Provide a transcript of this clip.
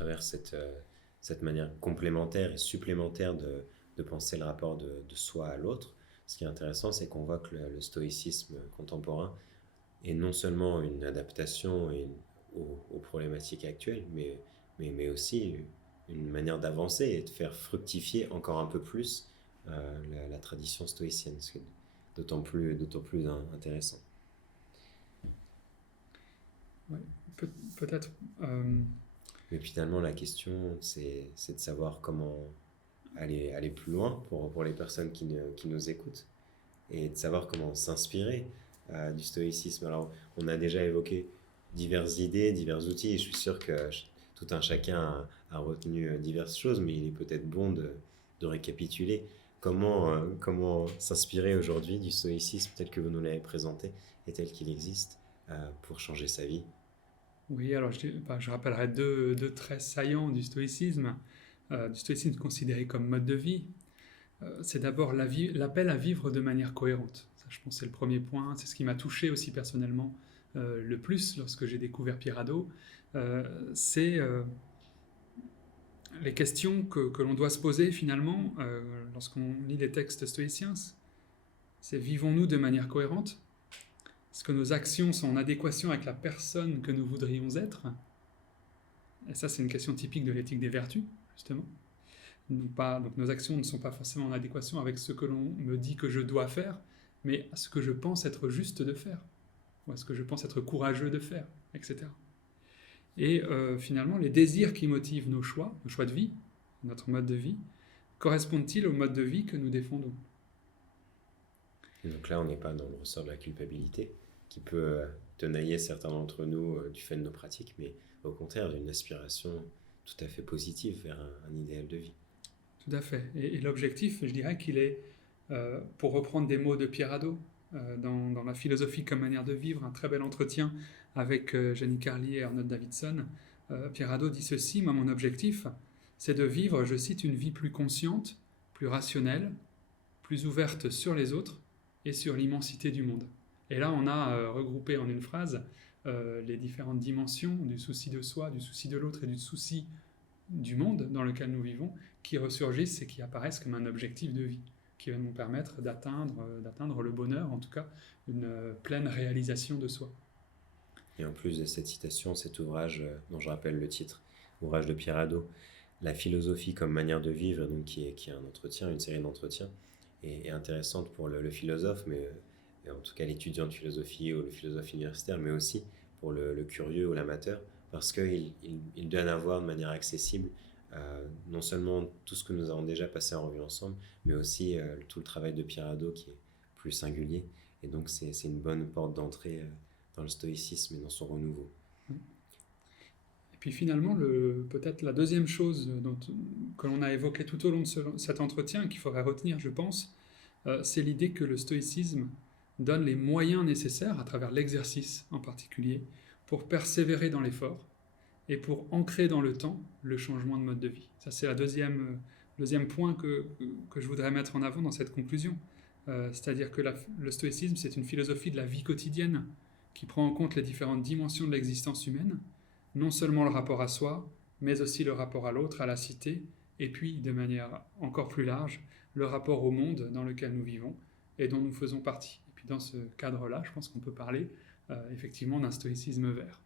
travers cette manière complémentaire et supplémentaire de penser le rapport de soi à l'autre, ce qui est intéressant, c'est qu'on voit que le stoïcisme contemporain est non seulement une adaptation aux problématiques actuelles, mais aussi une manière d'avancer et de faire fructifier encore un peu plus la tradition stoïcienne, ce qui est d'autant plus intéressant. Ouais, peut-être. Mais finalement, la question, c'est de savoir comment aller plus loin pour les personnes qui nous écoutent et de savoir comment s'inspirer du stoïcisme. Alors, on a déjà évoqué diverses idées, divers outils, et je suis sûr que tout un chacun a retenu diverses choses, mais il est peut-être bon de récapituler comment s'inspirer aujourd'hui du stoïcisme tel que vous nous l'avez présenté et tel qu'il existe pour changer sa vie. Oui, alors je rappellerai deux traits saillants du stoïcisme considéré comme mode de vie. C'est d'abord l'appel à vivre de manière cohérente. Ça, je pense, c'est le premier point. C'est ce qui m'a touché aussi personnellement le plus lorsque j'ai découvert Pierre Hadot. C'est les questions que l'on doit se poser finalement lorsqu'on lit les textes stoïciens. C'est vivons-nous de manière cohérente ? Est-ce que nos actions sont en adéquation avec la personne que nous voudrions être ? Et ça, c'est une question typique de l'éthique des vertus, justement. Donc nos actions ne sont pas forcément en adéquation avec ce que l'on me dit que je dois faire, mais à ce que je pense être juste de faire, ou à ce que je pense être courageux de faire, etc. Et finalement, les désirs qui motivent nos choix de vie, notre mode de vie, correspondent-ils au mode de vie que nous défendons ? Et donc là, on n'est pas dans le ressort de la culpabilité qui peut tenailler certains d'entre nous du fait de nos pratiques, mais au contraire d'une aspiration tout à fait positive vers un idéal de vie. Tout à fait. Et l'objectif, je dirais qu'il est, pour reprendre des mots de Pierre Hadot, dans la philosophie comme manière de vivre, un très bel entretien avec Jenny Carlier et Arnold Davidson, Pierre Hadot dit ceci: moi, mon objectif, c'est de vivre, je cite, une vie plus consciente, plus rationnelle, plus ouverte sur les autres et sur l'immensité du monde. Et là, on a regroupé en une phrase les différentes dimensions du souci de soi, du souci de l'autre et du souci du monde dans lequel nous vivons, qui ressurgissent et qui apparaissent comme un objectif de vie, qui va nous permettre d'atteindre le bonheur, en tout cas une pleine réalisation de soi. Et en plus de cette citation, cet ouvrage dont je rappelle le titre, ouvrage de Pierre Hadot, La philosophie comme manière de vivre, donc qui est un entretien, une série d'entretiens, est intéressante pour le philosophe, mais en tout cas l'étudiant de philosophie ou le philosophe universitaire, mais aussi pour le curieux ou l'amateur, parce qu'il donne à voir de manière accessible non seulement tout ce que nous avons déjà passé en revue ensemble, mais aussi tout le travail de Pierre Hadot qui est plus singulier. Et donc c'est une bonne porte d'entrée dans le stoïcisme et dans son renouveau. Et puis finalement, peut-être la deuxième chose que l'on a évoquée tout au long de cet entretien, qu'il faudrait retenir, je pense, c'est l'idée que le stoïcisme donne les moyens nécessaires, à travers l'exercice en particulier, pour persévérer dans l'effort et pour ancrer dans le temps le changement de mode de vie. Ça, c'est le deuxième point que je voudrais mettre en avant dans cette conclusion. C'est-à-dire que le stoïcisme, c'est une philosophie de la vie quotidienne qui prend en compte les différentes dimensions de l'existence humaine, non seulement le rapport à soi, mais aussi le rapport à l'autre, à la cité, et puis, de manière encore plus large, le rapport au monde dans lequel nous vivons et dont nous faisons partie. Et puis dans ce cadre-là, je pense qu'on peut parler effectivement d'un stoïcisme vert.